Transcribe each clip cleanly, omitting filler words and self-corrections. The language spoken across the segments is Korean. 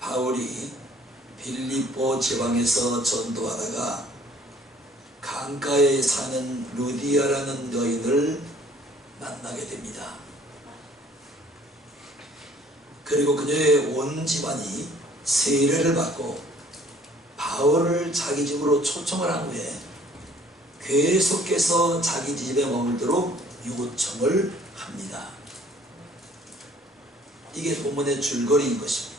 바울이 빌립보 지방에서 전도하다가 강가에 사는 루디아라는 여인을 만나게 됩니다. 그리고 그녀의 온 집안이 세례를 받고 바울을 자기 집으로 초청을 한 후에 계속해서 자기 집에 머물도록 요청을 합니다. 이게 본문의 줄거리인 것입니다.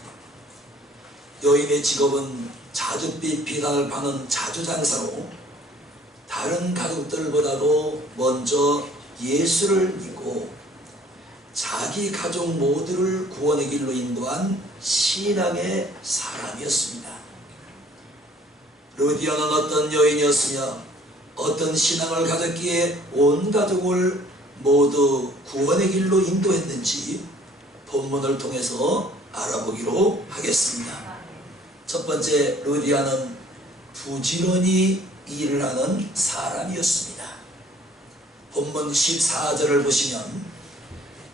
여인의 직업은 자줏빛 비단을 파는 자주장사로 다른 가족들보다도 먼저 예수를 믿고 자기 가족 모두를 구원의 길로 인도한 신앙의 사람이었습니다. 루디아는 어떤 여인이었으며 어떤 신앙을 가졌기에 온 가족을 모두 구원의 길로 인도했는지 본문을 통해서 알아보기로 하겠습니다. 첫 번째, 루디아는 부지런히 일을 하는 사람이었습니다. 본문 14절을 보시면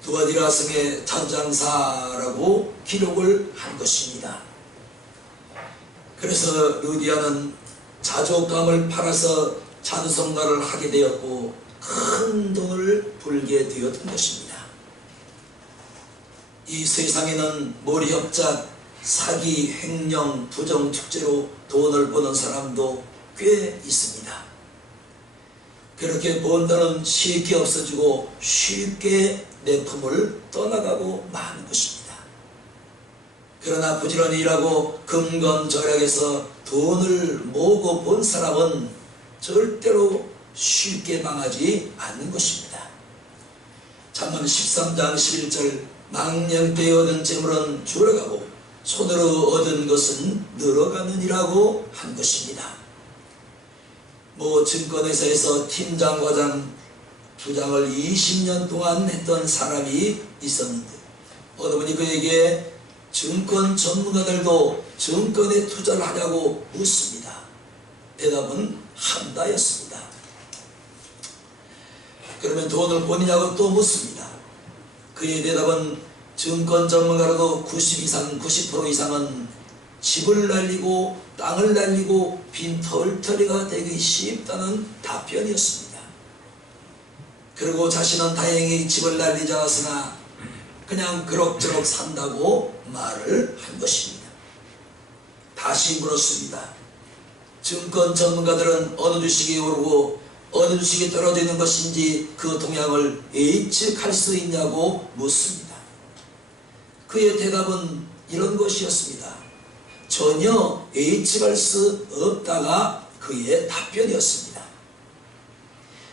두아디라 성의 자주장사라고 기록을 한 것입니다. 그래서 루디아는 자족감을 팔아서 자주성가를 하게 되었고 큰 돈을 벌게 되었던 것입니다. 이 세상에는 몰이협작, 사기, 횡령, 부정, 축제로 돈을 버는 사람도 꽤 있습니다. 그렇게 번 돈은 쉽게 없어지고 쉽게 내 품을 떠나가고 마는 것입니다. 그러나 부지런히 일하고 금건절약해서 돈을 모으고 본 사람은 절대로 쉽게 망하지 않는 것입니다. 잠언 13장 11절 망령되이 얻은 재물은 줄어가고 손으로 얻은 것은 늘어가느니라고 한 것입니다. 증권회사에서 팀장, 과장, 부장을 20년 동안 했던 사람이 있었는데 어느 분이 그에게 증권 전문가들도 증권에 투자를 하냐고 묻습니다. 대답은 한다였습니다. 그러면 돈을 버느냐고 또 묻습니다. 그의 대답은 증권 전문가라도 90% 이상은 집을 날리고 땅을 날리고 빈털터리가 되기 쉽다는 답변이었습니다. 그리고 자신은 다행히 집을 날리지 않았으나 그냥 그럭저럭 산다고 말을 한 것입니다. 다시 물었습니다. 증권 전문가들은 어느 주식이 오르고 어느 주식이 떨어지는 것인지 그 동향을 예측할 수 있냐고 묻습니다. 그의 대답은 이런 것이었습니다. 전혀 예측할 수 없다가 그의 답변이었습니다.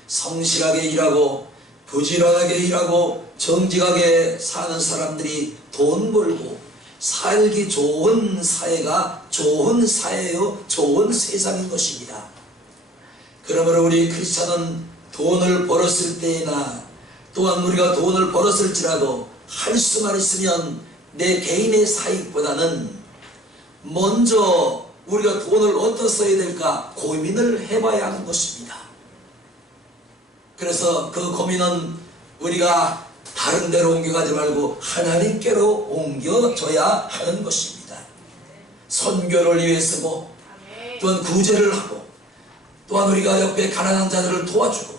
성실하게 일하고 부지런하게 일하고 정직하게 사는 사람들이 돈 벌고 살기 좋은 사회가 좋은 사회요 좋은 세상인 것입니다. 그러므로 우리 크리스찬은 돈을 벌었을 때나 또한 우리가 돈을 벌었을지라도 할 수만 있으면 내 개인의 사익보다는 먼저 우리가 돈을 어디다 써야 될까 고민을 해봐야 하는 것입니다. 그래서 그 고민은 우리가 다른 데로 옮겨가지 말고 하나님께로 옮겨줘야 하는 것입니다. 선교를 위해 쓰고 또한 구제를 하고 또한 우리가 옆에 가난한 자들을 도와주고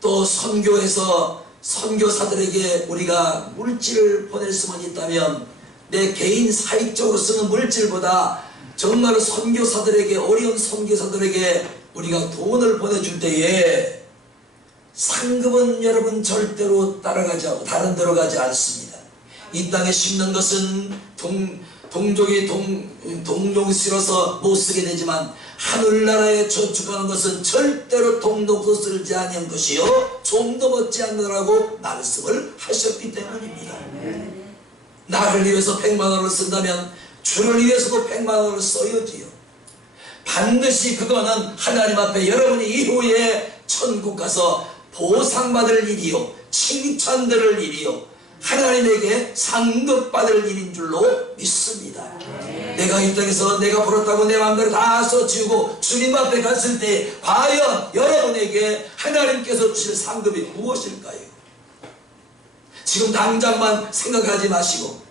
또 선교에서 선교사들에게 우리가 물질을 보낼 수만 있다면 내 개인 사익적으로 쓰는 물질보다 정말 선교사들에게 어려운 선교사들에게 우리가 돈을 보내줄 때에 상급은 여러분 절대로 따라가지 다른 데로 가지 않습니다. 이 땅에 심는 것은 동족이 동종 쓸어서 못 쓰게 되지만 하늘나라에 저축하는 것은 절대로 동독도 쓸지 아니한 것이요 좀도 먹지 않느라고 말씀을 하셨기 때문입니다. 나를 위해서 100만 원을 쓴다면 주를 위해서도 100만 원을 써야지요. 반드시 그거는 하나님 앞에 여러분이 이후에 천국 가서 보상받을 일이요 칭찬들을 일이요 하나님에게 상급받을 일인 줄로 믿습니다. 내가 이 땅에서 내가 벌었다고 내 마음대로 다 써치우고 주님 앞에 갔을 때 과연 여러분에게 하나님께서 주실 상급이 무엇일까요? 지금 당장만 생각하지 마시고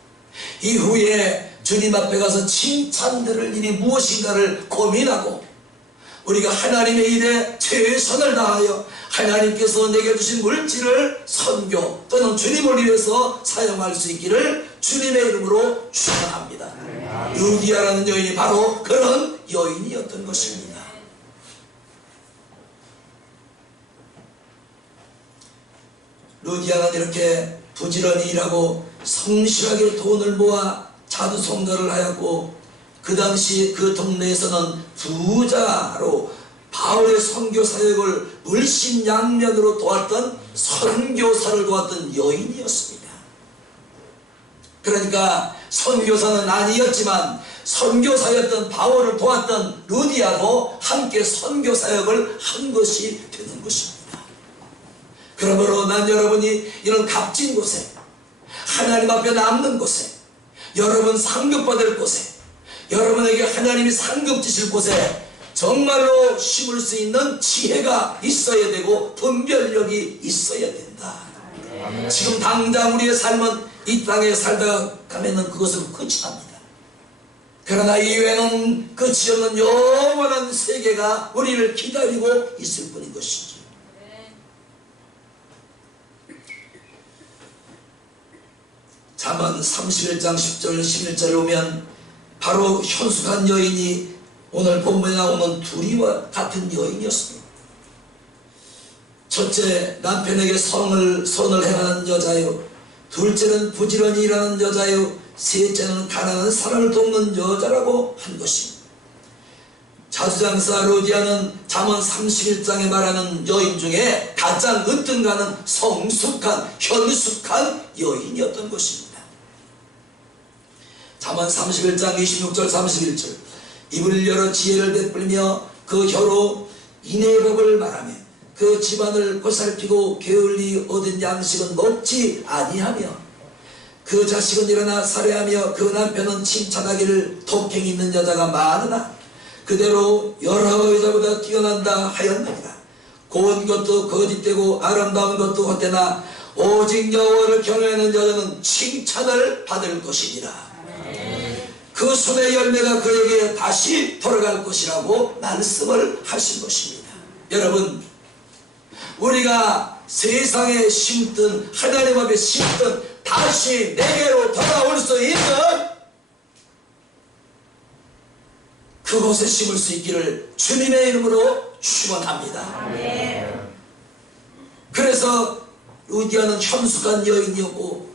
이후에 주님 앞에 가서 칭찬드릴 일이 무엇인가를 고민하고 우리가 하나님의 일에 최선을 다하여 하나님께서 내게 주신 물질을 선교 또는 주님을 위해서 사용할 수 있기를 주님의 이름으로 축원합니다. 루디아라는 여인이 바로 그런 여인이었던 것입니다. 루디아는 이렇게 부지런히 일하고 성실하게 돈을 모아 자두성가를 하였고 그 당시 그 동네에서는 부자로 바울의 선교 사역을 물심양면으로 도왔던 선교사를 도왔던 여인이었습니다. 그러니까 선교사는 아니었지만 선교사였던 바울을 도왔던 루디아도 함께 선교 사역을 한 것이 되는 것입니다. 그러므로 난 여러분이 이런 값진 곳에 하나님 앞에 남는 곳에 여러분 상급받을 곳에 여러분에게 하나님이 상급 주실 곳에 정말로 심을 수 있는 지혜가 있어야 되고 분별력이 있어야 된다. 지금 당장 우리의 삶은 이 땅에 살다 가면은 그것은 끝이 납니다. 그러나 이후에는 끝이 없는 영원한 세계가 우리를 기다리고 있을 뿐인 것이지. 잠언 31장 10절 11절에 오면 바로 현숙한 여인이 오늘 본문에 나오는 둘이와 같은 여인이었습니다. 첫째, 남편에게 선을 행하는 여자요. 둘째는 부지런히 일하는 여자요. 셋째는 가난한 사람을 돕는 여자라고 한 것입니다. 자수장사 루디아는 잠언 31장에 말하는 여인 중에 가장 으뜸가는 성숙한 현숙한 여인이었던 것입니다. 잠언 31장 26절 31절 입을 열어 지혜를 베풀며 그 혀로 인의 법을 말하며 그 집안을 보살피고 게을리 얻은 양식은 먹지 아니하며 그 자식은 일어나 살해하며 그 남편은 칭찬하기를 독행이 있는 여자가 많으나 그대로 여러 여자보다 뛰어난다 하였느니라. 고운 것도 거짓되고 아름다운 것도 헛되나 오직 여호와를 경외하는 여자는 칭찬을 받을 것이니라. 그 손의 열매가 그에게 다시 돌아갈 것이라고 말씀을 하신 것입니다. 여러분, 우리가 세상에 심든 하나님 앞에 심든 다시 내게로 돌아올 수 있는 그곳에 심을 수 있기를 주님의 이름으로 축원합니다. 그래서 루디아는 현숙한 여인이었고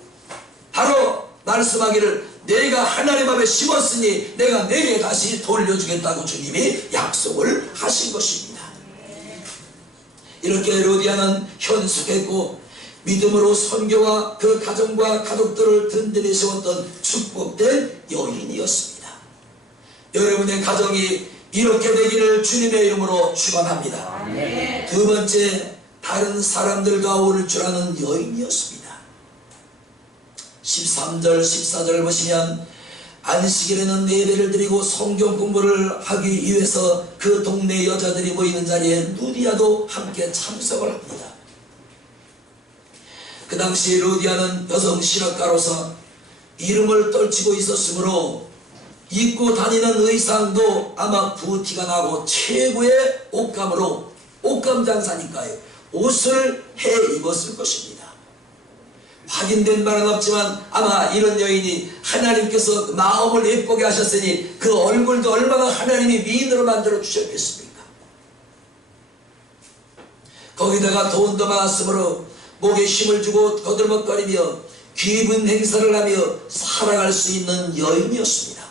바로 말씀하기를 내가 하나님 앞에 심었으니 내가 내게 다시 돌려주겠다고 주님이 약속을 하신 것입니다. 이렇게 루디아는 현숙했고 믿음으로 선교와 그 가정과 가족들을 든든히 세웠던 축복된 여인이었습니다. 여러분의 가정이 이렇게 되기를 주님의 이름으로 축원합니다. 두 번째, 다른 사람들과 어울릴 줄 아는 여인이었습니다. 13절 14절을 보시면 안식일에는 예배를 드리고 성경 공부를 하기 위해서 그 동네 여자들이 모이는 자리에 루디아도 함께 참석을 합니다. 그 당시 루디아는 여성 실업가로서 이름을 떨치고 있었으므로 입고 다니는 의상도 아마 부티가 나고 최고의 옷감으로, 옷감 장사니까요, 옷을 해 입었을 것입니다. 확인된 바는 없지만 아마 이런 여인이 하나님께서 마음을 예쁘게 하셨으니 그 얼굴도 얼마나 하나님이 미인으로 만들어 주셨겠습니까? 거기다가 돈도 많았으므로 목에 힘을 주고 거들먹거리며 기분 행사를 하며 살아갈 수 있는 여인이었습니다.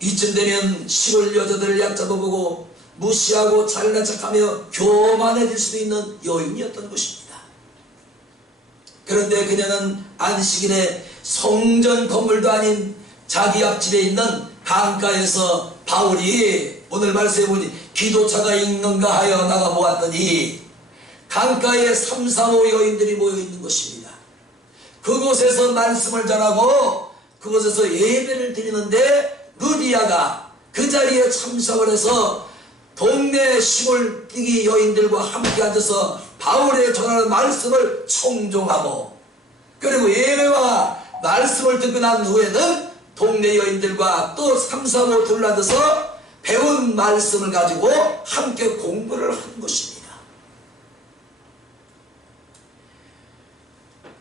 이쯤 되면 시골 여자들을 얕잡아보고 무시하고 잘난 척하며 교만해질 수도 있는 여인이었던 것입니다. 그런데 그녀는 안식일에 성전 건물도 아닌 자기 앞집에 있는 강가에서 바울이 오늘 말씀해 보니 기도차가 있는가 하여 나가 보았더니 강가에 3, 4, 5 여인들이 모여 있는 것입니다. 그곳에서 말씀을 전하고 그곳에서 예배를 드리는데 루디아가 그 자리에 참석을 해서 동네 시골 뛰기 여인들과 함께 앉아서 바울의 전하는 말씀을 청종하고 그리고 예배와 말씀을 듣고 난 후에는 동네 여인들과 또 3, 4, 5 둘러들어서 배운 말씀을 가지고 함께 공부를 한 것입니다.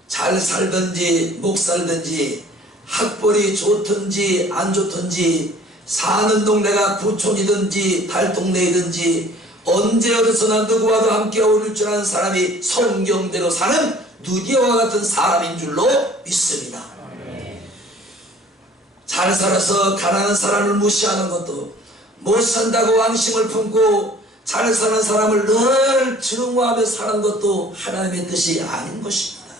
잘 살든지 못 살든지 학벌이 좋든지 안 좋든지 사는 동네가 구촌이든지 달동네이든지 언제 어디서나 누구와도 함께 어울릴 줄 아는 사람이 성경대로 사는 누디와 같은 사람인 줄로 믿습니다. 잘 살아서 가난한 사람을 무시하는 것도, 못 산다고 왕심을 품고 잘 사는 사람을 늘 증오하며 사는 것도 하나님의 뜻이 아닌 것입니다.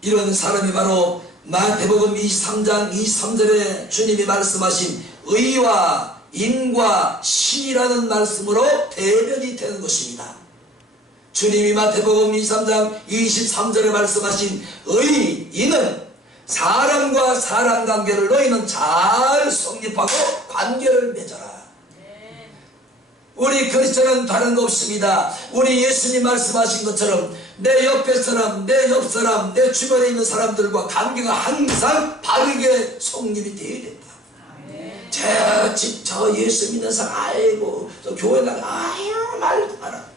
이런 사람이 바로 마태복음 23장 23절에 주님이 말씀하신 의와 인과 신이라는 말씀으로 대변이 되는 것입니다. 주님이 마태복음 23장 23절에 말씀하신 의, 인은 사람과 사람 관계를 너희는 잘 성립하고 관계를 맺어라. 우리 크리스천은 다른 거 없습니다. 우리 예수님 말씀하신 것처럼 내 옆에 사람, 내 옆 사람, 내 주변에 있는 사람들과 관계가 항상 바르게 성립이 되어야 된다. 저 예수 믿는 사람, 아이고 저 교회 나가, 아유 말도 마라.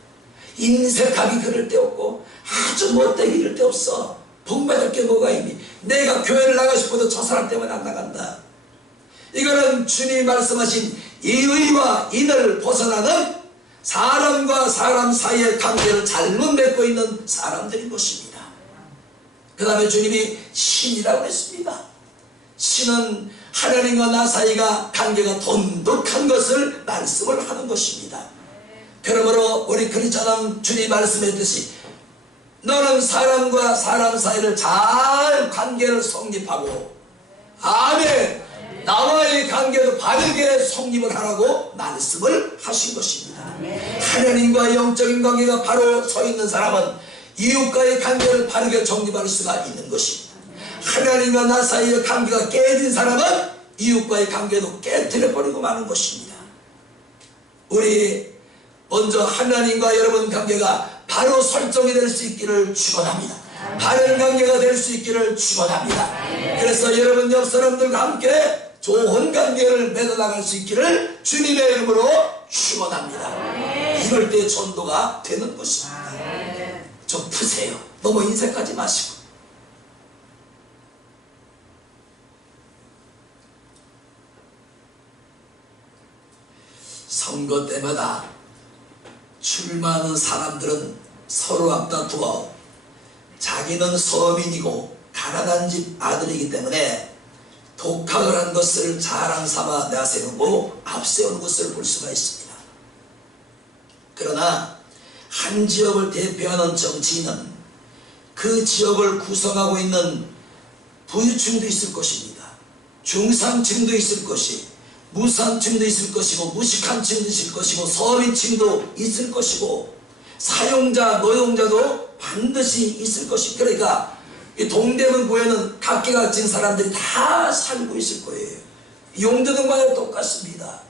인색하기 그럴 데 없고 아주 못되기 이럴 데 없어. 복받을 게 뭐가 있니? 내가 교회를 나가고 싶어도 저 사람 때문에 안 나간다. 이거는 주님이 말씀하신 이 의와 인을 벗어나는 사람과 사람 사이의 관계를 잘못 맺고 있는 사람들인 것입니다. 그 다음에 주님이 신이라고 했습니다. 신은 하나님과 나 사이가 관계가 돈독한 것을 말씀을 하는 것입니다. 그러므로 우리 크리스천은 주님 말씀했듯이 너는 사람과 사람 사이를 잘 관계를 성립하고, 아멘, 나와의 관계도 바르게 성립을 하라고 말씀을 하신 것입니다. 하나님과 영적인 관계가 바로 서 있는 사람은 이웃과의 관계를 바르게 정립할 수가 있는 것입니다. 하나님과 나 사이의 관계가 깨진 사람은 이웃과의 관계도 깨뜨려버리고 마는 것입니다. 우리 먼저 하나님과 여러분 관계가 바로 설정이 될 수 있기를 축원합니다. 바른 관계가 될 수 있기를 축원합니다. 그래서 여러분 옆 사람들과 함께 좋은 관계를 맺어나갈 수 있기를 주님의 이름으로 축원합니다. 이럴 때 전도가 되는 것입니다. 좀 푸세요. 너무 인색하지 마시고. 선거 때마다 출마하는 사람들은 서로 앞다투어 자기는 서민이고 가난한 집 아들이기 때문에 독학을 한 것을 자랑 삼아 내세우고 앞세우는 것을 볼 수가 있습니다. 그러나 한 지역을 대표하는 정치인은 그 지역을 구성하고 있는 부유층도 있을 것입니다. 중산층도 있을 것이, 무산층도 있을 것이고, 무식한 층도 있을 것이고, 서민층도 있을 것이고, 사용자, 노용자도 반드시 있을 것입니다. 그러니까 이 동대문구에는 각계각층 사람들이 다 살고 있을 거예요. 용도동과도 똑같습니다.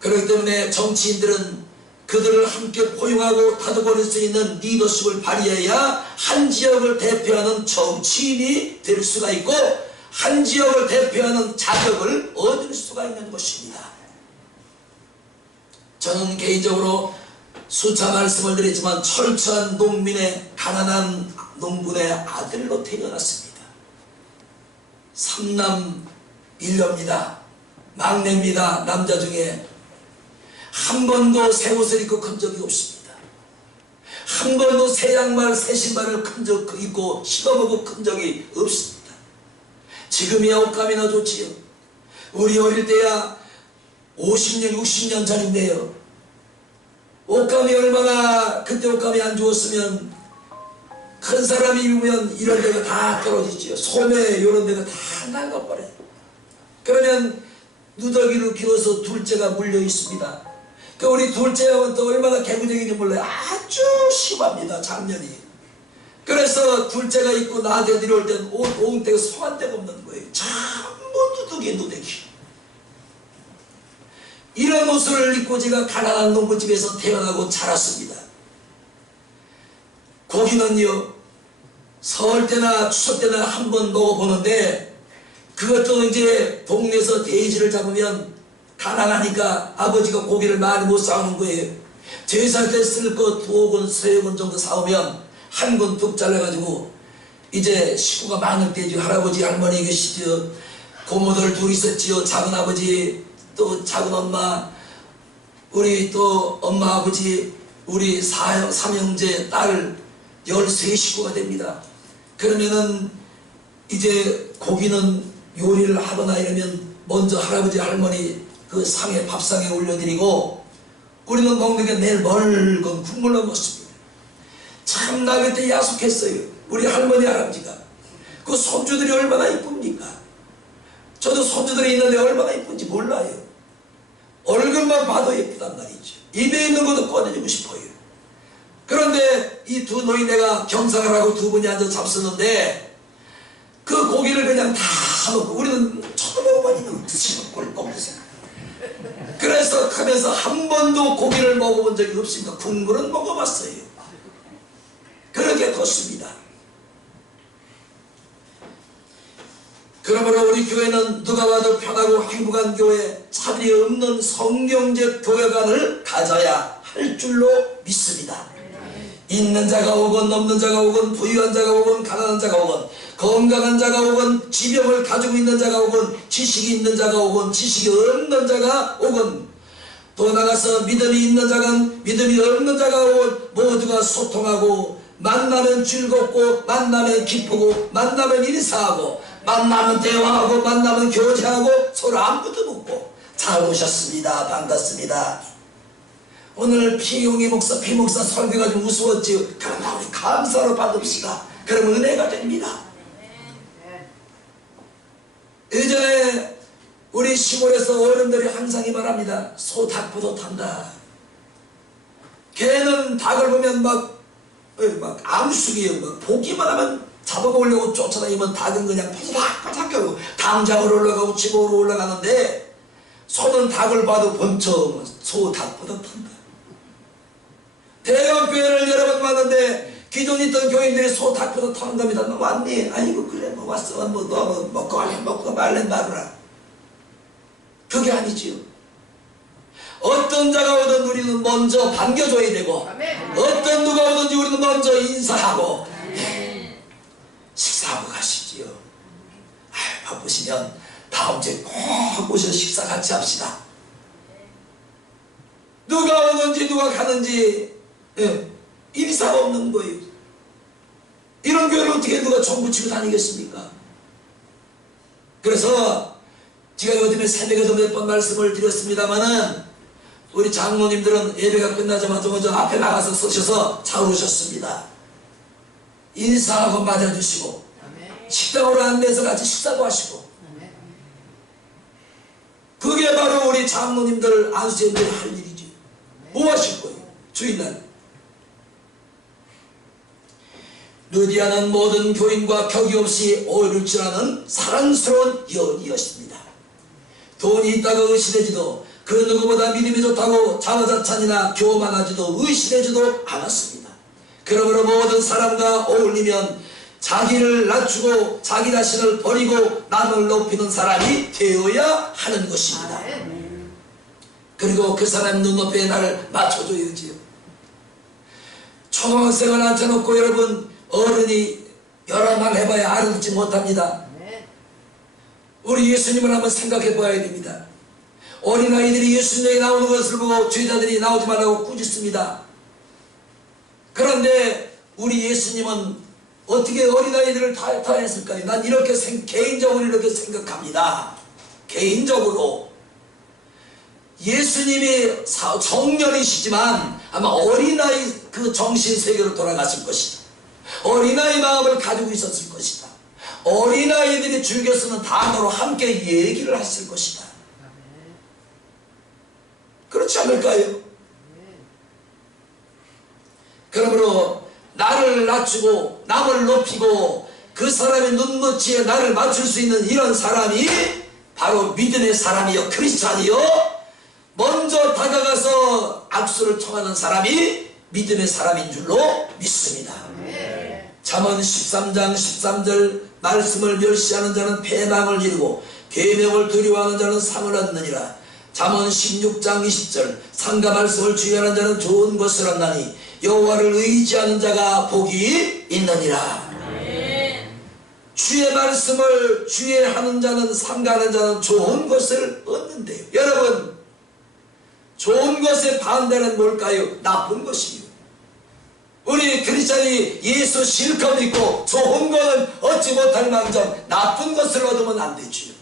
그렇기 때문에 정치인들은 그들을 함께 포용하고 다독거릴 수 있는 리더십을 발휘해야 한 지역을 대표하는 정치인이 될 수가 있고, 한 지역을 대표하는 자격을 얻을 수가 있는 것입니다. 저는 개인적으로 수차 말씀을 드리지만 철저한 농민의 가난한 농군의 아들로 태어났습니다. 3남 1녀입니다. 막내입니다. 남자 중에 한 번도 새 옷을 입고 큰 적이 없습니다. 한 번도 새 양말, 새 신발을 입고 신어보고 큰 적이 없습니다. 지금이야 옷감이나 좋지요. 우리 어릴 때야 50년, 60년 전인데요. 옷감이 얼마나, 그때 옷감이 안 좋았으면 큰 사람이 입으면 이런 데가 다 떨어지지요. 소매 이런 데가 다 나가버려요. 그러면 누더기로 기어서 둘째가 물려 있습니다. 그 우리 둘째하고는 또 얼마나 개구쟁이인지 몰라요. 아주 심합니다, 장면이. 그래서 둘째가 입고 나한테 내려올 때는 옷 옹대가 송한 데가 없는 거예요. 전부 누더기. 이런 옷을 입고 제가 가난한 농부집에서 태어나고 자랐습니다. 고기는요 설 때나 추석 때나 한 번 먹어보는데, 그것도 이제 동네에서 돼지를 잡으면 가난하니까 아버지가 고기를 많이 못 사오는 거예요. 제사할 때 쓸 거 2건 3건 정도 사오면 한 건 뚝 잘라가지고, 이제 식구가 많을 때죠. 할아버지 할머니 계시죠, 고모들 둘 있었지요. 작은아버지 또 작은엄마, 우리 또 엄마 아버지, 우리 삼형제 딸 13식구가 됩니다. 그러면은 이제 고기는 요리를 하거나 이러면 먼저 할아버지 할머니 그 상에 밥상에 올려드리고, 우리는 먹는 게 내일 멀건 국물로 먹습니다. 참 나 그때 야속했어요. 우리 할머니 할아버지가. 그 손주들이 얼마나 이쁩니까? 저도 손주들이 있는데 얼마나 이쁜지 몰라요. 얼굴만 봐도 예쁘단 말이죠. 입에 있는 것도 꺼내주고 싶어요. 그런데 이 두 노인네가 경상을 하고 두 분이 앉아 잡수는데, 그 고기를 그냥 다 먹고, 우리는 쳐다보고만 드시고 꼴꺽 드세요. 그래서 하면서 한 번도 고기를 먹어본 적이 없습니다. 국물은 먹어봤어요. 그렇게 컸습니다. 그러므로 우리 교회는 누가 봐도 편하고 행복한 교회, 차별이 없는 성경적 교회관을 가져야 할 줄로 믿습니다. 있는 자가 오건 없는 자가 오건 부유한 자가 오건 가난한 자가 오건 건강한 자가 오건 지병을 가지고 있는 자가 오건 지식이 있는 자가 오건 지식이 없는 자가 오건, 또 나가서 믿음이 있는 자건 믿음이 없는 자가 오건 모두가 소통하고, 만나면 즐겁고 만나면 기쁘고 만나면 인사하고 만나면 대화하고 만나면 교제하고 서로 안부도 묻고. 잘 오셨습니다. 반갑습니다. 오늘 피용희 목사, 피목사 설교가 좀 우스웠지요. 그러나 우리 감사로 받읍시다. 그러면 은혜가 됩니다. 예전에 우리 시골에서 어른들이 항상 이 말합니다. 소 닭보도 탄다. 걔는 닭을 보면 막 암숙이에요. 막 보기만 하면 잡아먹으려고 쫓아다니면 닭은 그냥 파삭파삭 하고 담장으로 올라가고 집으로 올라가는데, 소는 닭을 봐도 번쩍 소 닭보다 탄다. 대형교회를 여러 번 봤는데 기존에 있던 교인들이 소 닭보다 타는 겁니다. 너 왔니? 아이고 그래 뭐 왔어. 뭐 너 먹고 갈래 먹고 말래 말으라. 그게 아니지요. 어떤 자가 오든 우리는 먼저 반겨줘야 되고, 어떤 누가 오든지 우리는 먼저 인사하고 식사하고 가시지요. 바쁘시면 다음 주에 꼭 오셔서 식사 같이 합시다. 누가 오든지 누가 가든지 인사가 없는 거예요. 이런 교회를 어떻게 누가 정부치고 다니겠습니까? 그래서 제가 요즘에 새벽에도 몇 번 말씀을 드렸습니다마는, 우리 장로님들은 예배가 끝나자마자 먼저 앞에 나가서 서셔서 잘 오셨습니다. 인사하고 맞아주시고, 식당으로 안내해서 같이 식사도 하시고, 그게 바로 우리 장로님들, 안수제님들이 할 일이지. 뭐 하실 거예요? 주일날. 루디아는 모든 교인과 격이 없이 어울릴 줄 아는 사랑스러운 여인이었습니다. 돈이 있다고 의심되지도, 그 누구보다 믿음이 좋다고 자화자찬이나 교만하지도 의심되지도 않았습니다. 그러므로 모든 사람과 어울리면 자기를 낮추고 자기 자신을 버리고 남을 높이는 사람이 되어야 하는 것입니다. 그리고 그 사람 눈높이에 나를 맞춰줘야지요. 초등학생을 앉혀놓고 여러분, 어른이 여러 말 해봐야 알아듣지 못합니다. 우리 예수님을 한번 생각해 봐야 됩니다. 어린아이들이 예수님에게 나오는 것을 보고 죄자들이 나오지 말라고 꾸짖습니다. 그런데 우리 예수님은 어떻게 어린아이들을 다 했을까요? 난 이렇게 개인적으로 이렇게 생각합니다. 개인적으로 예수님이 청년이시지만 아마 어린아이 그 정신세계로 돌아갔을 것이다. 어린아이 마음을 가지고 있었을 것이다. 어린아이들이 즐겨 쓰는 단어로 함께 얘기를 했을 것이다. 그렇지 않을까요? 그러므로 나를 낮추고 남을 높이고 그 사람의 눈높이에 나를 맞출 수 있는 이런 사람이 바로 믿음의 사람이요, 크리스찬이요, 먼저 다가가서 악수를 청하는 사람이 믿음의 사람인 줄로 믿습니다. 잠언 13장 13절 말씀을 멸시하는 자는 패망을 이루고 계명을 두려워하는 자는 상을 얻느니라. 잠언 16장 20절 상과 말씀을 주의하는 자는 좋은 것을 얻나니 여호와를 의지하는 자가 복이 있느니라. 주의 말씀을 주의하는 자는 상가하는 자는 좋은 것을 얻는데요. 여러분, 좋은 것의 반대는 뭘까요? 나쁜 것이요. 우리 크리스찬이 예수 실컷 믿고 좋은 것은 얻지 못할 망정 나쁜 것을 얻으면 안 되지요.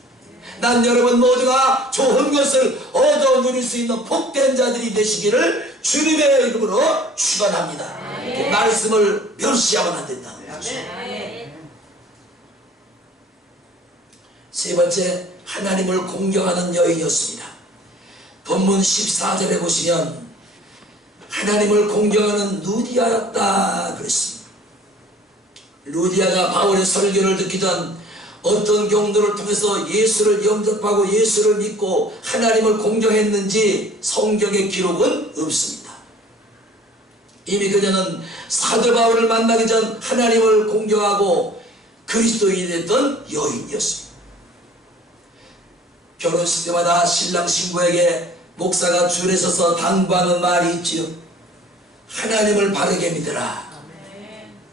난 여러분 모두가 좋은 것을 얻어 누릴 수 있는 복된 자들이 되시기를 주님의 이름으로 축원합니다. 말씀을 멸시하면 안 된다는 거죠. 세 번째, 하나님을 공경하는 여인이었습니다. 본문 14절에 보시면 하나님을 공경하는 루디아였다 그랬습니다. 루디아가 바울의 설교를 듣기 전 어떤 경로를 통해서 예수를 영접하고 예수를 믿고 하나님을 공경했는지 성경의 기록은 없습니다. 이미 그녀는 사도 바울을 만나기 전 하나님을 공경하고 그리스도인이 됐던 여인이었습니다. 결혼식 때마다 신랑 신부에게 목사가 줄에 서서 당부하는 말이 있지요. 하나님을 바르게 믿으라.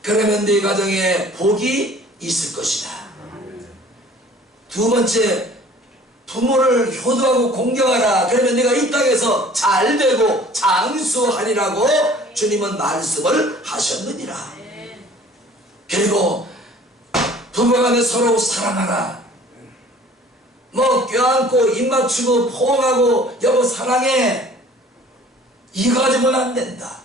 그러면 네 가정에 복이 있을 것이다. 두 번째, 부모를 효도하고 공경하라. 그러면 네가 이 땅에서 잘되고 장수하리라고 주님은 말씀을 하셨느니라. 그리고 부부간에 서로 사랑하라. 뭐 껴안고 입 맞추고 포옹하고 여보 사랑해 이거 가지고는 안 된다.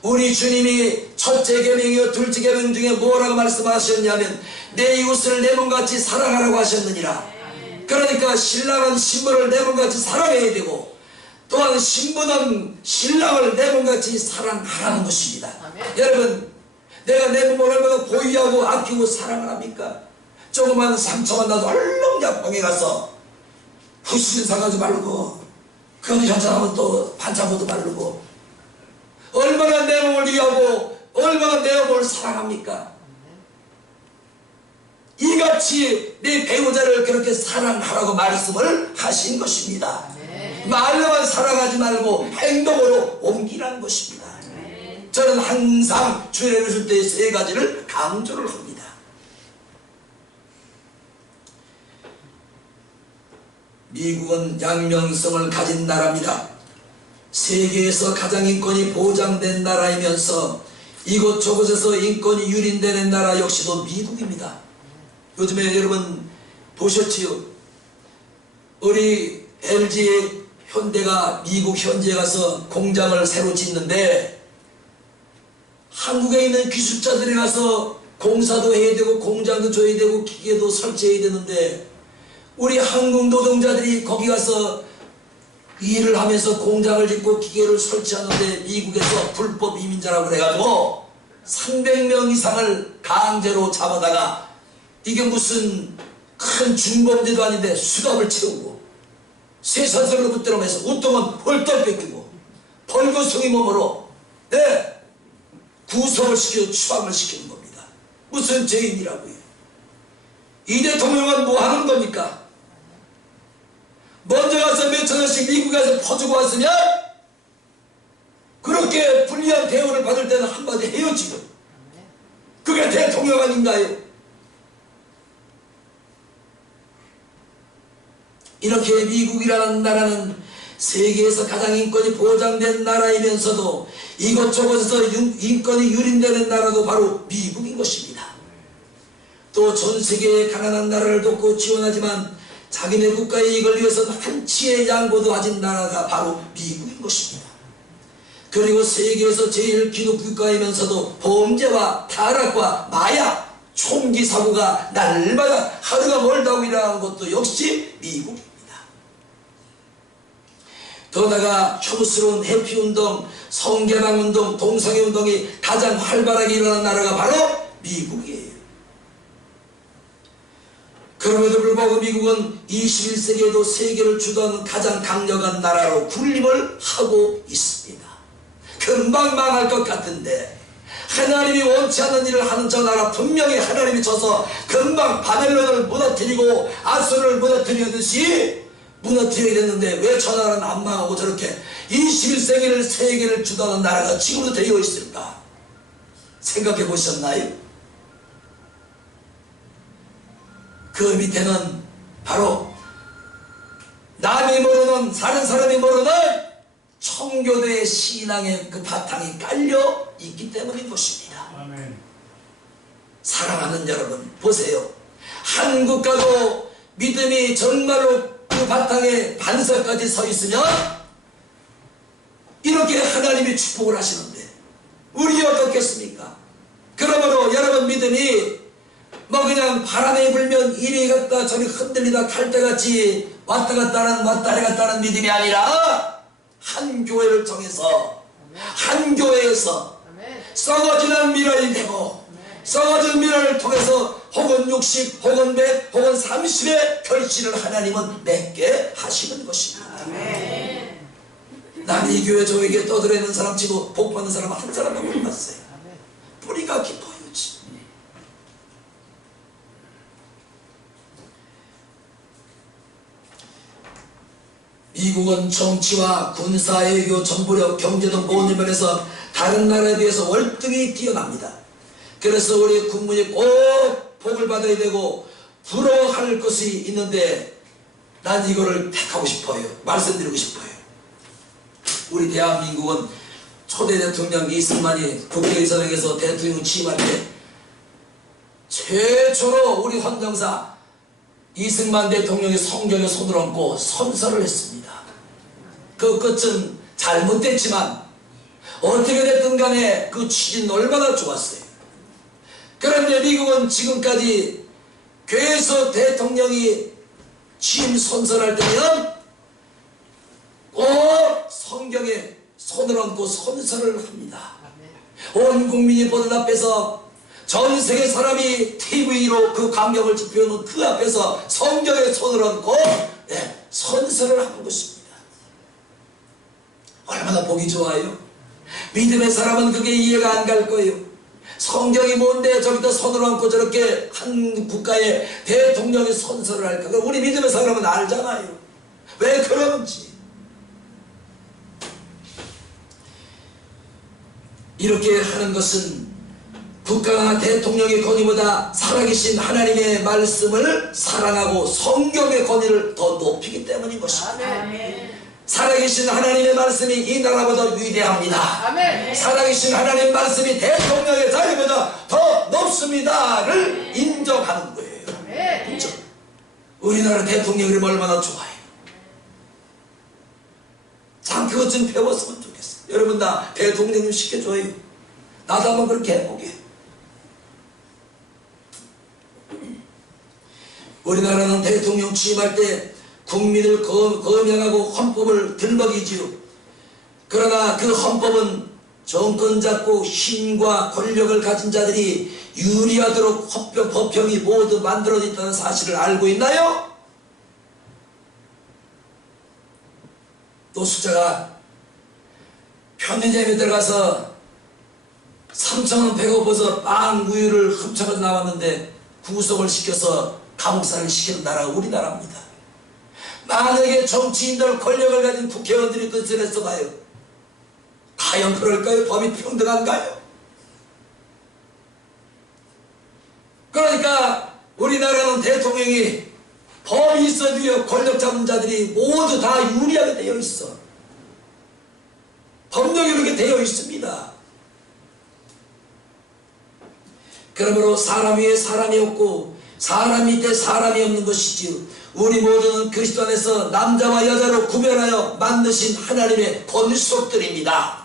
우리 주님이 첫째 계명이요 둘째 계명 중에 뭐라고 말씀하셨냐면 내 이웃을 내 몸같이 사랑하라고 하셨느니라. 그러니까 신랑은 신부를 내 몸같이 사랑해야 되고 또한 신부는 신랑을 내 몸같이 사랑하라는 것입니다. 여러분, 내가 내 몸을 얼마나 고유하고 아끼고 사랑을 합니까? 조그만 상처만 나도 얼른 약방에 가서 후시진 사가지 바르고 그것도 현장하면 또 반창고도 바르고 얼마나 내 몸을 위하고 얼마나 내 몸을 사랑합니까? 이같이 내 배우자를 그렇게 사랑하라고 말씀을 하신 것입니다. 말로만 사랑하지 말고 행동으로 옮기라는 것입니다. 저는 항상 주일을 줄 때 세 가지를 강조를 합니다. 미국은 양명성을 가진 나라입니다. 세계에서 가장 인권이 보장된 나라이면서 이곳저곳에서 인권이 유린되는 나라 역시도 미국입니다. 요즘에 여러분 보셨지요? 우리 LG 현대가 미국 현지에 가서 공장을 새로 짓는데 한국에 있는 기술자들이 가서 공사도 해야 되고 공장도 줘야 되고 기계도 설치해야 되는데 우리 한국 노동자들이 거기 가서 일을 하면서 공장을 짓고 기계를 설치하는데 미국에서 불법 이민자라고 그래가지고 300명 이상을 강제로 잡아다가 이게 무슨 큰 중범죄도 아닌데 수갑을 채우고 쇠사슬로 붙들어매서 웃동은 벌떡 뺏기고 벌거숭이 몸으로 구속을 시키고 추방을 시키는 겁니다. 무슨 죄인이라고요? 이 대통령은 뭐 하는 겁니까? 먼저 가서 몇천 원씩 미국에 가서 퍼주고 왔으면 그렇게 불리한 대우를 받을 때는 한마디 해요. 지금 그게 대통령 아닌가요? 이렇게 미국이라는 나라는 세계에서 가장 인권이 보장된 나라이면서도 이것저것에서 인권이 유린되는 나라도 바로 미국인 것입니다. 또 전 세계의 가난한 나라를 돕고 지원하지만 자기네 국가의 이익을 위해서는 한치의 양보도 하진 나라가 바로 미국인 것입니다. 그리고 세계에서 제일 기독국가이면서도 범죄와 타락과 마약, 총기 사고가 날마다 하루가 멀다고 일어나는 것도 역시 미국입니다. 더다가 혐오스러운 해피운동, 성개방운동, 동성애운동이 가장 활발하게 일어난 나라가 바로 미국이에요. 그럼에도 불구하고 미국은 21세기에도 세계를 주도하는 가장 강력한 나라로 군림을 하고 있습니다. 금방 망할 것 같은데 하나님이 원치 않는 일을 하는 저 나라 분명히 하나님이 쳐서 금방 바벨론을 무너뜨리고 아수르를 무너뜨리듯이 무너뜨려야 됐는데 왜 저 나라는 안 망하고 저렇게 21세기를 세계를 주도하는 나라가 지금도 되어 있을까? 생각해 보셨나요? 그 밑에는 바로 남이 모르는 다른 사람이 모르는 청교도의 신앙의 그 바탕이 깔려 있기 때문인 것입니다. 아멘. 사랑하는 여러분 보세요. 한국과도 믿음이 정말로 그 바탕에 반석까지 서 있으면 이렇게 하나님이 축복을 하시는데 우리 어떻겠습니까? 그러므로 여러분 믿음이 뭐 그냥 바람에 불면 이리 갔다 저리 흔들리다 칼때같이 왔다 갔다 하는 믿음이 아니라 한 교회를 통해서 한 교회에서 썩어지는 미련이 되고 썩어진 미련을 통해서 혹은 60 혹은 100 혹은 30의 결실을 하나님은 맺게 하시는 것입니다. 나는 이 교회 저에게 떠들어있는 사람 치고 복받는 사람 한 사람도 못 봤어요. 뿌리가 깊어요. 미국은 정치와 군사, 외교, 정보력, 경제 등 모든 면에서 다른 나라에 비해서 월등히 뛰어납니다. 그래서 우리 국민이 꼭 복을 받아야 되고 부러워할 것이 있는데 난 이거를 택하고 싶어요. 말씀드리고 싶어요. 우리 대한민국은 초대 대통령 이승만이 국회의사당에서 대통령 취임할 때 최초로 우리 헌정사 이승만 대통령이 성경에 손을 얹고 선서를 했습니다. 그 끝은 잘못됐지만 어떻게 됐든 간에 그 취지는 얼마나 좋았어요. 그런데 미국은 지금까지 계속 대통령이 취임 선서를 할 때면 꼭 성경에 손을 얹고 선서를 합니다. 온 국민이 보는 앞에서 전 세계 사람이 TV로 그 광경을 지켜보는 그 앞에서 성경에 손을 얹고 선서를 하는 것입니다. 얼마나 보기 좋아요. 믿음의 사람은 그게 이해가 안 갈 거예요. 성경이 뭔데 저기다 손을 얹고 저렇게 한 국가의 대통령이 선서를 할까? 우리 믿음의 사람은 알잖아요. 왜 그러는지. 이렇게 하는 것은 국가가 대통령의 권위보다 살아계신 하나님의 말씀을 사랑하고 성경의 권위를 더 높이기 때문인 것입니다. 아멘. 살아계신 하나님의 말씀이 이 나라보다 위대합니다. 아멘. 살아계신 하나님의 말씀이 대통령의 자리보다 더 높습니다를 인정하는 거예요. 아멘. 인정. 우리나라 대통령이 얼마나 좋아요. 참 그것 좀 배웠으면 좋겠어요. 여러분 나 대통령 좀 시켜줘요. 나도 한번 그렇게 해보게. 우리나라는 대통령 취임할 때 국민을 거명하고 헌법을 들먹이지요. 그러나 그 헌법은 정권 잡고 힘과 권력을 가진 자들이 유리하도록 법형이 모두 만들어졌다는 사실을 알고 있나요? 또 숫자가 편의점에 들어가서 3,000원 배고파서 빵 우유를 훔쳐가서 나왔는데 구속을 시켜서 감옥살이를 시키는 나라가 우리나라입니다. 만약에 정치인들 권력을 가진 국회의원들이 뜻을 했어 봐요. 과연 그럴까요? 법이 평등한가요? 그러니까 우리나라는 대통령이 법이 있어도요 권력 잡은 자들이 모두 다 유리하게 되어 있어. 법령이 그렇게 되어 있습니다. 그러므로 사람 위에 사람이 없고 사람 밑에 사람이 없는 것이지요. 우리 모두는 그리스도 안에서 남자와 여자로 구별하여 만드신 하나님의 권속들입니다.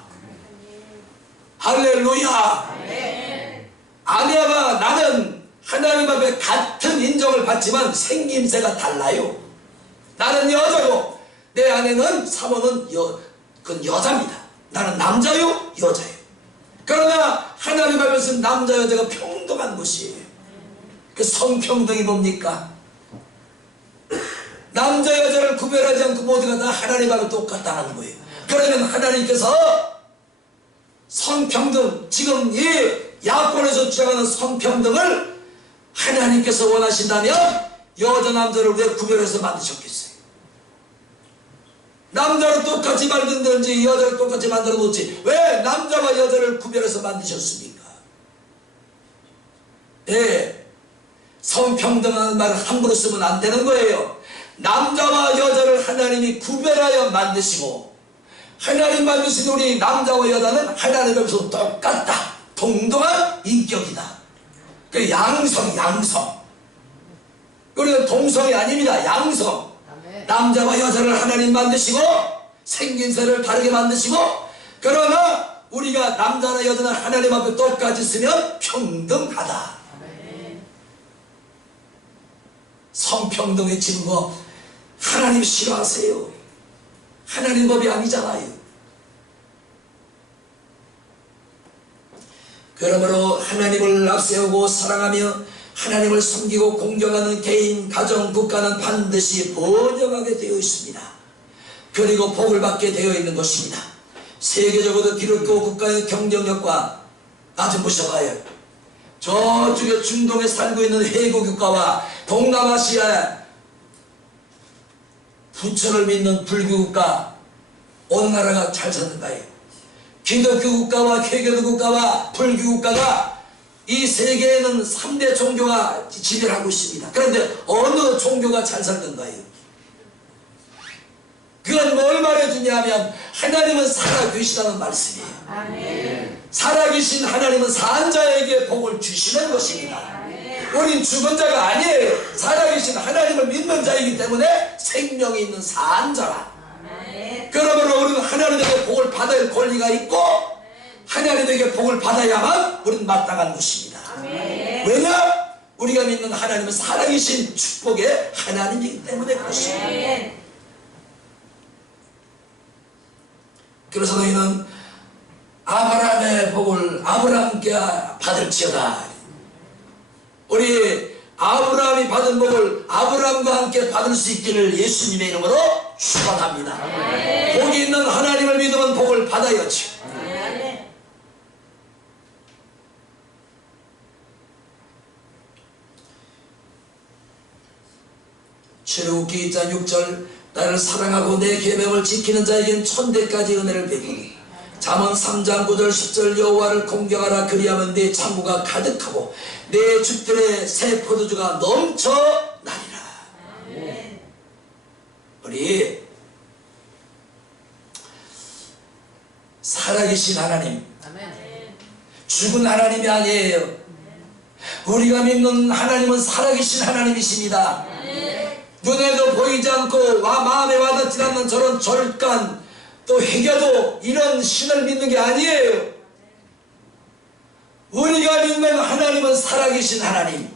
할렐루야. 아내와 나는 하나님 앞에 같은 인정을 받지만 생김새가 달라요. 나는 여자요, 내 아내는 사모는 그건 여자입니다. 나는 남자요, 여자요. 그러나 하나님 앞에서는 남자 여자가 평등한 것이에요. 그 성평등이 뭡니까? 남자 여자를 구별하지 않고 모두가 다 하나님 앞에 똑같다는 거예요. 그러면 하나님께서 성평등, 지금 이 야권에서 주장하는 성평등을 하나님께서 원하신다면 여자 남자를 왜 구별해서 만드셨겠어요? 남자를 똑같이 만든든지 여자를 똑같이 만들어 놓지 왜 남자와 여자를 구별해서 만드셨습니까? 네, 성평등하는 말을 함부로 쓰면 안 되는 거예요. 남자와 여자를 하나님이 구별하여 만드시고 하나님 만드신 우리 남자와 여자는 하나님 앞에서 똑같다. 동등한 인격이다. 그 양성. 우리는 동성이 아닙니다. 양성. 남자와 여자를 하나님 만드시고 생긴새를 다르게 만드시고 그러나 우리가 남자나 여자나 하나님 앞에 똑같이 쓰면 평등하다. 성평등의 증거 하나님 싫어하세요. 하나님 법이 아니잖아요. 그러므로 하나님을 앞세우고 사랑하며 하나님을 섬기고 공경하는 개인, 가정, 국가는 반드시 번영하게 되어 있습니다. 그리고 복을 받게 되어 있는 것입니다. 세계적으로 기독교 국가의 경쟁력과 아주 보셔봐요. 저쪽에 중동에 살고 있는 해고 국가와 동남아시아의 부처를 믿는 불교 국가 어느 나라가 잘 사는가요? 기독교 국가와 회교도 국가와 불교 국가가 이 세계에는 3대 종교가 지배하고 있습니다. 그런데 어느 종교가 잘 살던가요? 그건 뭘 말해주냐면 하나님은 살아계시다는 말씀이에요. 아멘. 살아계신 하나님은 산 자에게 복을 주시는 것입니다. 아멘. 우린 죽은 자가 아니에요. 살아계신 하나님을 믿는 자이기 때문에 생명이 있는 산 자라. 아멘. 그러므로 우리는 하나님에게 복을 받을 권리가 있고 하나님에게 복을 받아야만 우리는 마땅한 것입니다. 아멘. 왜냐? 우리가 믿는 하나님은 살아계신 축복의 하나님이기 때문에 그렇습니다. 아멘. 그래서 너희는 아브라함의 복을 아브라함께 받을지어다. 우리 아브라함이 받은 복을 아브라함과 함께 받을 수 있기를 예수님의 이름으로 축원합니다. 복이 있는 하나님을 믿으면 복을 받아야지. 출애굽기 2장 6절 나를 사랑하고 내 계명을 지키는 자에겐 천대까지 은혜를 베푸니 잠언 3장 9절 10절 여호와를 공경하라 그리하면 내 창고가 가득하고 내 줍들의 새 포도주가 넘쳐나리라. 아멘. 우리 살아계신 하나님, 아멘. 죽은 하나님이 아니에요. 우리가 믿는 하나님은 살아계신 하나님이십니다. 눈에도 보이지 않고 마음에 와닿지 않는 저런 절간 또 해교도 이런 신을 믿는 게 아니에요. 우리가 믿는 하나님은 살아계신 하나님.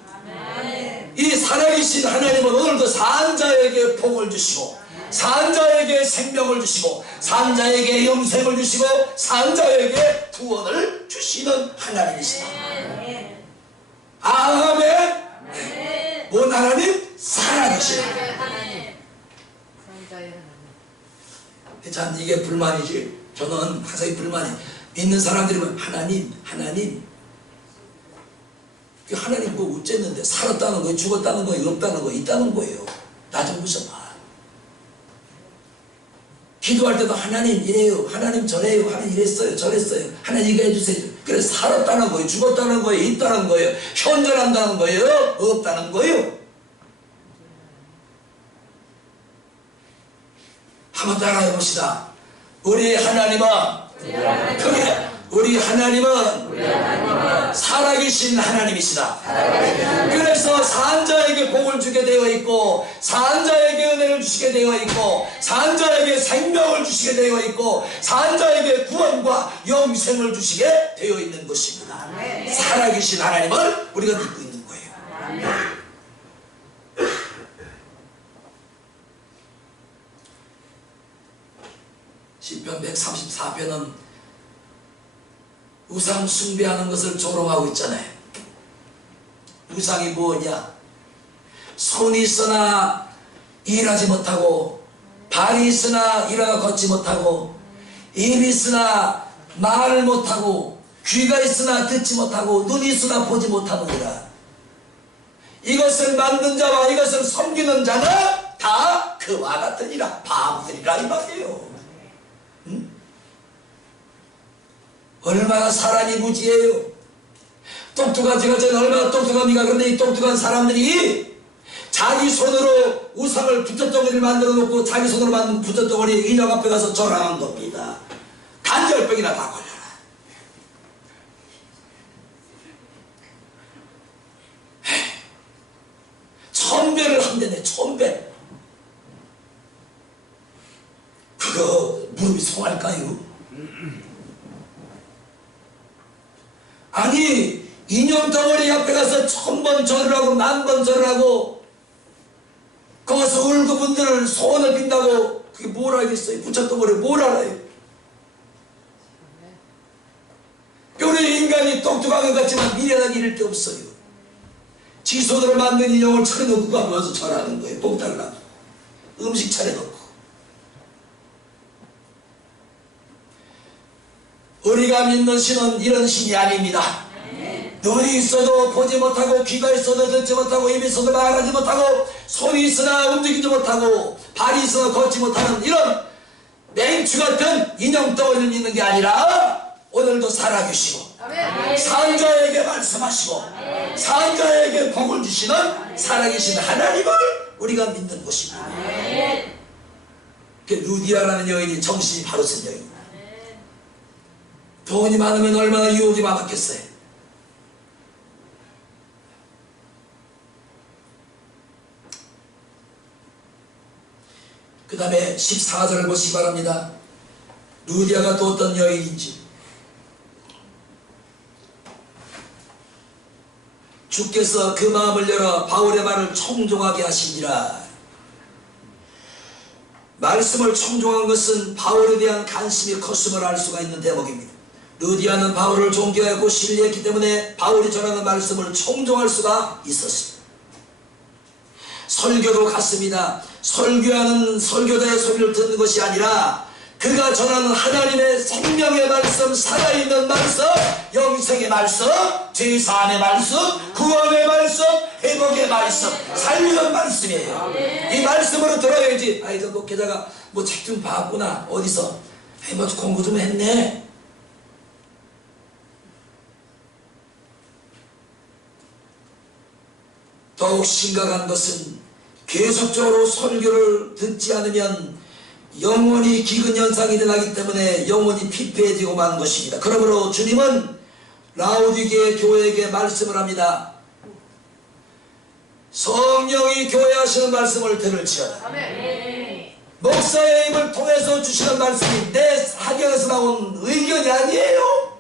이 살아계신 하나님은 오늘도 산자에게 복을 주시고 산자에게 생명을 주시고 산자에게 영생을 주시고 산자에게 구원을 주시는 하나님이시다. 아멘. 뭔 하나님? 살아계신 하나님. 참 이게 불만이지. 저는 항상 불만이 믿는 사람들이면 하나님 그 하나님 뭐 어쨌는데 살았다는 거예요, 죽었다는 거예요, 없다는 거예요, 있다는 거예요. 나 좀 보셔봐. 기도할 때도 하나님 이래요, 하나님 저래요, 하나님 이랬어요, 저랬어요, 하나님 이거 해주세요. 그래서 살았다는 거예요, 죽었다는 거예요, 있다는 거예요, 현존한다는 거예요, 없다는 거예요. 한번 따라해 봅시다. 우리 하나님은 살아계신 하나님이시다. 그래서 산자에게 복을 주게 되어 있고 산자에게 은혜를 주시게 되어 있고 산자에게 생명을 주시게 되어 있고 산자에게 구원과 영생을 주시게 되어 있는 것입니다. 살아계신 하나님을 우리가 믿고 있는 거예요. 시편 134편은 우상 숭배하는 것을 조롱하고 있잖아요. 우상이 뭐냐? 손이 있으나 일하지 못하고 발이 있으나 일어나 걷지 못하고 입이 있으나 말을 못하고 귀가 있으나 듣지 못하고 눈이 있으나 보지 못하느니라. 이것을 만든 자와 이것을 섬기는 자는 다 그와 같으니라. 바보들이라 이 말이에요. 응? 얼마나 사람이 무지해요. 똑똑하지가 저는 얼마나 똑똑합니까? 그런데 이 똑똑한 사람들이 자기 손으로 우상을 부처덩어리를 만들어 놓고 자기 손으로 만든 부처덩어리 인형 앞에 가서 절하는 겁니다. 간절병이나 다 걸려라. 천배를 한대네. 천배. 그거 무릎이 송할까요? 아니 인형 덩어리 앞에 가서 1000번 절을 하고 10,000번 절을 하고 거기서 울고분들 소원을 빈다고 그게 뭘 알겠어요? 부처덩어리 뭘 알아요? 우리 인간이 똑똑한 것 같지만 미련하게 이를 데 없어요. 지 손으로 만든 인형을 차려놓고 가면서 절하는 거예요. 복 달라고 음식 차려놓고. 우리가 믿는 신은 이런 신이 아닙니다. 눈이 있어도 보지 못하고 귀가 있어도 듣지 못하고 입이 있어도 말하지 못하고 손이 있으나 움직이지 못하고 발이 있어도 걷지 못하는 이런 맹추 같은 인형 덩어리를 믿는 게 아니라 오늘도 살아계시고 산자에게 말씀하시고 산자에게 복을 주시는 살아계신 하나님을 우리가 믿는 것입니다. 루디아라는 여인이 정신이 바로 쓴 여인입니다. 돈이 많으면 얼마나 유혹이 많았겠어요. 그 다음에 14절을 보시기 바랍니다. 루디아가 또 어떤 여인인지. 주께서 그 마음을 열어 바울의 말을 청종하게 하시니라. 말씀을 청종한 것은 바울에 대한 관심이 컸음을 알 수가 있는 대목입니다. 루디아는 바울을 존경하고 신뢰했기 때문에 바울이 전하는 말씀을 청종할 수가 있었습니다. 설교도 같습니다. 설교하는 설교자의 소리를 듣는 것이 아니라 그가 전하는 하나님의 생명의 말씀, 살아있는 말씀, 영생의 말씀, 죄사함의 말씀, 구원의 말씀, 회복의 말씀, 살리는 말씀이에요. 이 말씀으로 들어야지. 아이 저 목회자가 뭐 책 좀 봤구나. 어디서 뭐 공부 좀 했네. 더욱 심각한 것은 계속적으로 설교를 듣지 않으면 영혼이 기근 현상이 일어나기 때문에 영혼이 피폐해지고 마는 것입니다. 그러므로 주님은 라오디게 교회에게 말씀을 합니다. 성령이 교회 하시는 말씀을 들을지어다. 목사의 입을 통해서 주시는 말씀이 내 사경에서 나온 의견이 아니에요.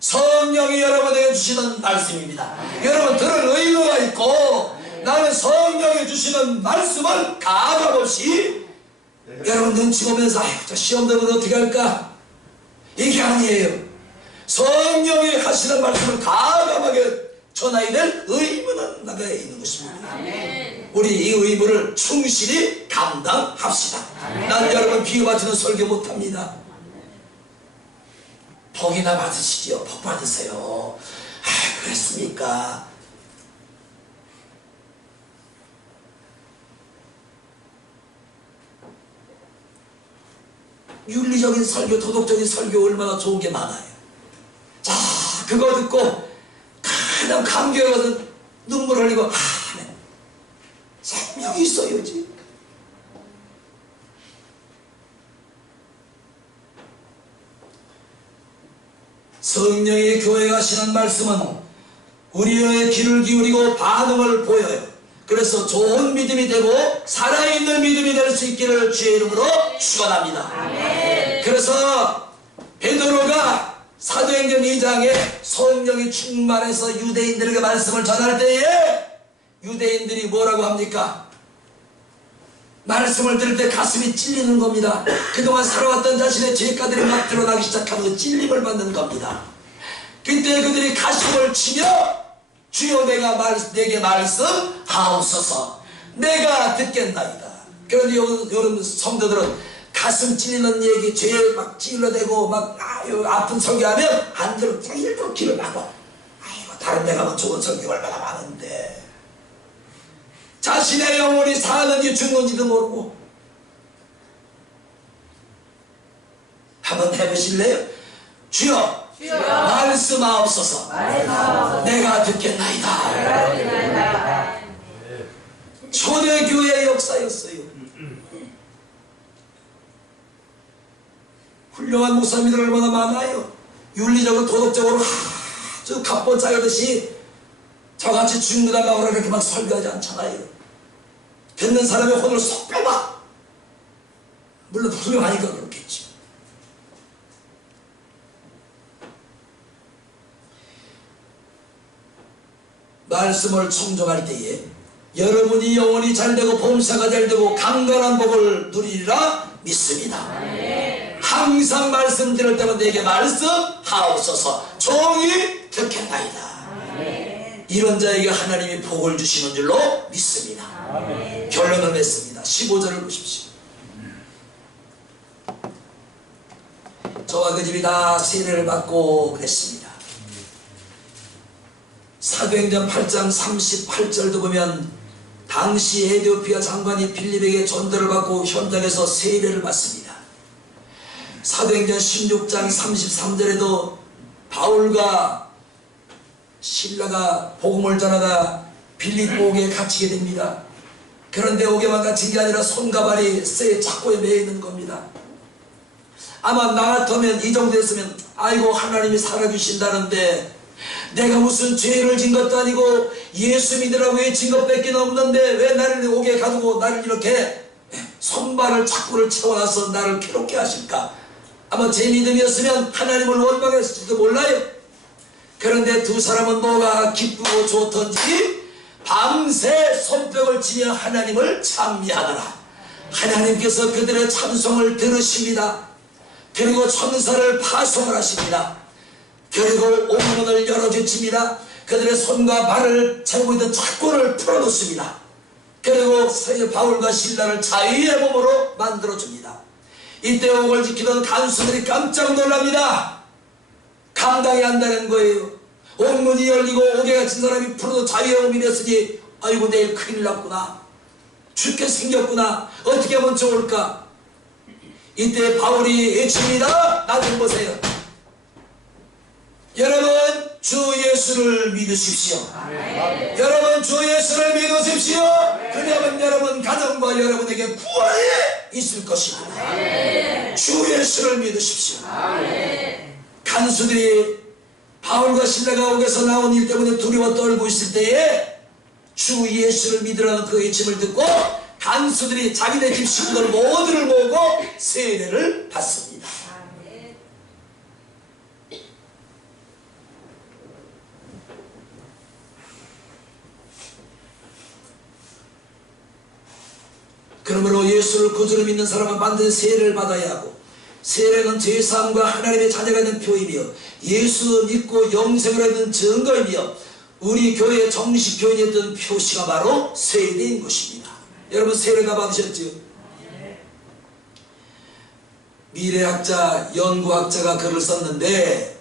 성령이 여러분에게 주시는 말씀입니다. 여러분 들은 의무가 있고 나는 성령이 주시는 말씀을 가감없이 여러분 눈치 보면서 아유 저 시험 되면 어떻게 할까? 이게 아니에요. 성령이 하시는 말씀을 가감하게 전해야 될 의무는 나가야 있는 것입니다. 우리 이 의무를 충실히 감당합시다. 난 여러분 비유받치는 설교 못합니다. 복이나 받으시지요. 복 받으세요. 아 그랬습니까? 윤리적인 설교, 도덕적인 설교 얼마나 좋은 게 많아요. 자, 그거 듣고 가장 감격하거든 눈물 흘리고 아멘. 생명이 있어야지. 성령의 교회가 하시는 말씀은 우리의 귀를 기울이고 반응을 보여요. 그래서 좋은 믿음이 되고 살아있는 믿음이 될 수 있기를 주의 이름으로 축원합니다. 그래서 베드로가 사도행전 2장에 성령이 충만해서 유대인들에게 말씀을 전할 때에 유대인들이 뭐라고 합니까? 말씀을 들을 때 가슴이 찔리는 겁니다. 그동안 살아왔던 자신의 죄가들이 막 드러나기 시작하면 찔림을 받는 겁니다. 그때 그들이 가슴을 치며 주여 내게 말씀하옵소서. 내가 듣겠나이다. 그런데 여러분 성도들은 가슴 찔리는 얘기, 죄에 막 찔러대고 막 아픈 설교하면 안 들어. 그냥 일부러 귀를 막아. 아이고, 다른 데 가면 좋은 설교 얼마나 많은데. 자신의 영혼이 사는지 죽는지도 모르고. 한번 해보실래요? 주여, 말씀하옵소서. 내가 듣겠나이다. 초대교회의 역사였어요. 훌륭한 목사님들 얼마나 많아요. 윤리적으로 도덕적으로 아주 갑본 짜여듯이 저같이 중구다 나오라 그렇게 막 설교하지 않잖아요. 듣는 사람의 혼을 쏙 빼봐. 물론 훌륭하니까 그렇겠지. 말씀을 청정할 때에 여러분이 영혼이 잘되고 범사가 잘되고 강건한 복을 누리리라 믿습니다. 항상 말씀드릴 때마다 내게 말씀하옵소서. 종이 듣겠나이다. 이런 자에게 하나님이 복을 주시는 줄로 믿습니다. 결론을 냈습니다. 15절을 보십시오. 저와 그 집이 다 세례를 받고 그랬습니다. 사도행전 8장 38절도 보면 당시 에티오피아 장관이 빌립에게 전도를 받고 현장에서 세례를 받습니다. 사도행전 16장 33절에도 바울과 실라가 복음을 전하다 빌립 옥에 갇히게 됩니다. 그런데 옥에만 갇힌 게 아니라 손과 발이 쇠 착고에 매여 있는 겁니다. 아마 나 같으면 이 정도 했으면 아이고 하나님이 살아주신다는데 내가 무슨 죄를 진 것도 아니고 예수 믿으라고 외친 것밖에 없는데 왜 나를 옥에 가두고 나를 이렇게 손발을 착고를 채워놔서 나를 괴롭게 하실까? 아마 제 믿음이었으면 하나님을 원망했을지도 몰라요. 그런데 두 사람은 뭐가 기쁘고 좋던지 밤새 손뼉을 치며 하나님을 찬미하더라. 하나님께서 그들의 찬송을 들으십니다. 그리고 천사를 파송을 하십니다. 그리고 옥문을 열어주십니다. 그들의 손과 발을 채우고 있던 착고를 풀어놓습니다. 그리고 바울과 실라를 자유의 몸으로 만들어줍니다. 이때 옥을 지키던 간수들이 깜짝 놀랍니다. 감당이 안 되는 거예요. 옥문이 열리고 옥에 갇힌 사람이 풀어도 자유의 몸이 됐으니 아이고 내일 큰일 났구나. 죽게 생겼구나. 어떻게 하면 좋을까? 이때 바울이 외칩니다. 나 좀 보세요. 여러분 주 예수를 믿으십시오. 여러분 주 예수를 믿으십시오. 그러면 여러분 가정과 여러분에게 구원이 있을 것입니다. 주 예수를 믿으십시오. 간수들이 바울과 실라가 옥에서 나온 일 때문에 두려워 떨고 있을 때에 주 예수를 믿으라는 그 외침을 듣고 간수들이 자기네 집 식구들 모두를 모으고 세례를 받습니다. 그러므로 예수를 구주로 믿는 사람은 반드시 세례를 받아야 하고, 세례는 죄사함과 하나님의 자녀가 되는 표이며 예수 믿고 영생을 얻는 증거이며 우리 교회의 정식 교인이었던 표시가 바로 세례인 것입니다. 여러분 세례 다 받으셨죠? 미래학자, 연구학자가 글을 썼는데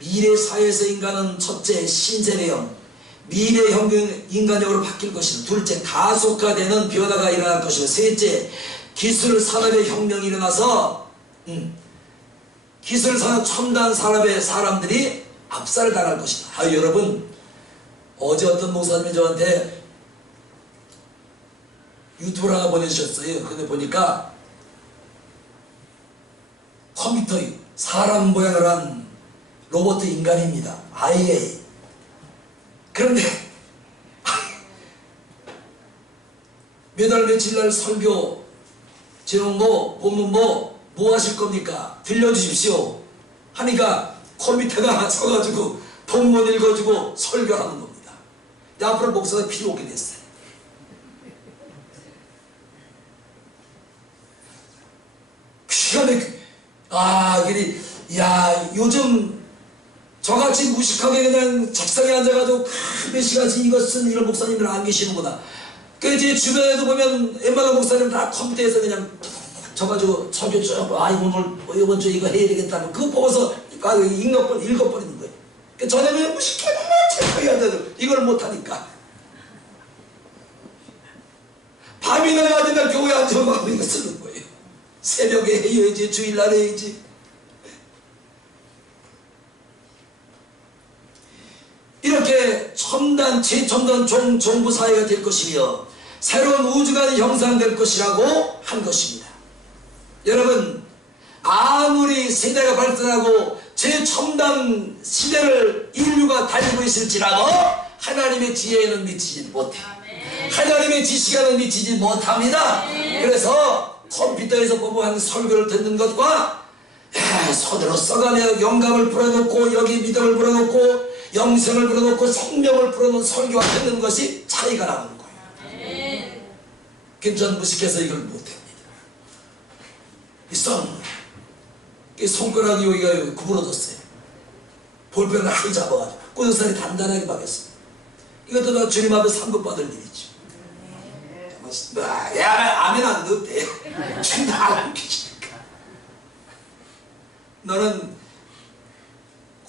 미래 사회에서 인간은 첫째 신세대형, 미래형 인간형으로 바뀔 것이다. 둘째 가속화되는 변화가 일어날 것이고, 셋째 기술 산업의 혁명이 일어나서 기술 산업 첨단 산업의 사람들이 압살을 당할 것이다. 여러분 어제 어떤 목사님이 저한테 유튜브를 하나 보내주셨어요. 근데 보니까 컴퓨터 사람 모양을 한 로봇 인간입니다. IA. 그런데 몇월 며칠 날 설교 제목 본문 뭐 하실 겁니까? 들려주십시오 하니까 컴퓨터가 서가지고 본문 읽어주고 설교하는 겁니다. 앞으로 목사가 필요 없게 됐어요. 요즘 저같이 무식하게 그냥 책상에 앉아가지고 몇 시간씩 이거 쓴 이런 목사님들 안 계시는구나. 그 제 주변에도 보면 웬만한 목사님 다 컴퓨터에서 그냥 쳐가지고 설교 쭉, 오늘 이번 주 이거 해야 되겠다면 그거 보고서 읽어버리는 거예요. 저는 그냥 무식해 체크해야 되는 이걸 못하니까 밤이나 낮이나 교회 앉아가고 이거 쓰는 거예요. 새벽에 해야지, 주일날 해야지. 이렇게 첨단, 최첨단 정부사회가 될 것이며 새로운 우주가 형성될 것이라고 한 것입니다. 여러분, 아무리 세대가 발전하고 최첨단 시대를 인류가 달리고 있을지라도 하나님의 지혜에는 미치지 못해요. 하나님의 지식에는 미치지 못합니다. 그래서 컴퓨터에서 보고한 설교를 듣는 것과 손으로 써가며 영감을 불어넣고 여기 믿음을 불어넣고 영생을 불어넣고 생명을 불어넣은 설교와 듣는 것이 차이가 나는 거예요. 전 무식해서 이걸 못합니다. 이 손가락이 여기가 구부러졌어요. 볼펜을 하루 잡아가지고 꾸역살이 단단하게 박였어요. 이것도 다 주님 앞에 상급 받을 일이죠. 야, 아멘 안 넣어도 돼. 주님 다 알고 계시니까. 너는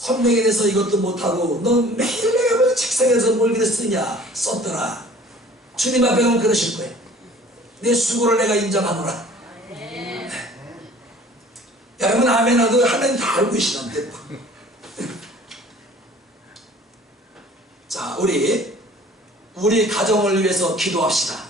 헌명에 대해서 이것도 못하고 넌 매일 내가 뭐 책상에서 뭘 그래 쓰냐 썼더라. 주님 앞에 오면 그러실 거예요. 내 수고를 내가 인정하노라. 여러분 아멘 하도 하나님 다 알고 계시는데. 자, 우리 가정을 위해서 기도합시다.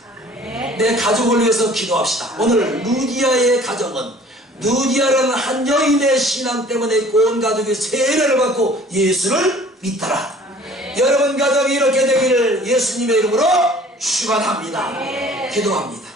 내 가족을 위해서 기도합시다. 오늘 루디아의 가정은 루디아라는 한 여인의 신앙 때문에 온 가족이 세례를 받고 예수를 믿더라. 여러분 가정이 이렇게 되기를 예수님의 이름으로 축원합니다. 기도합니다.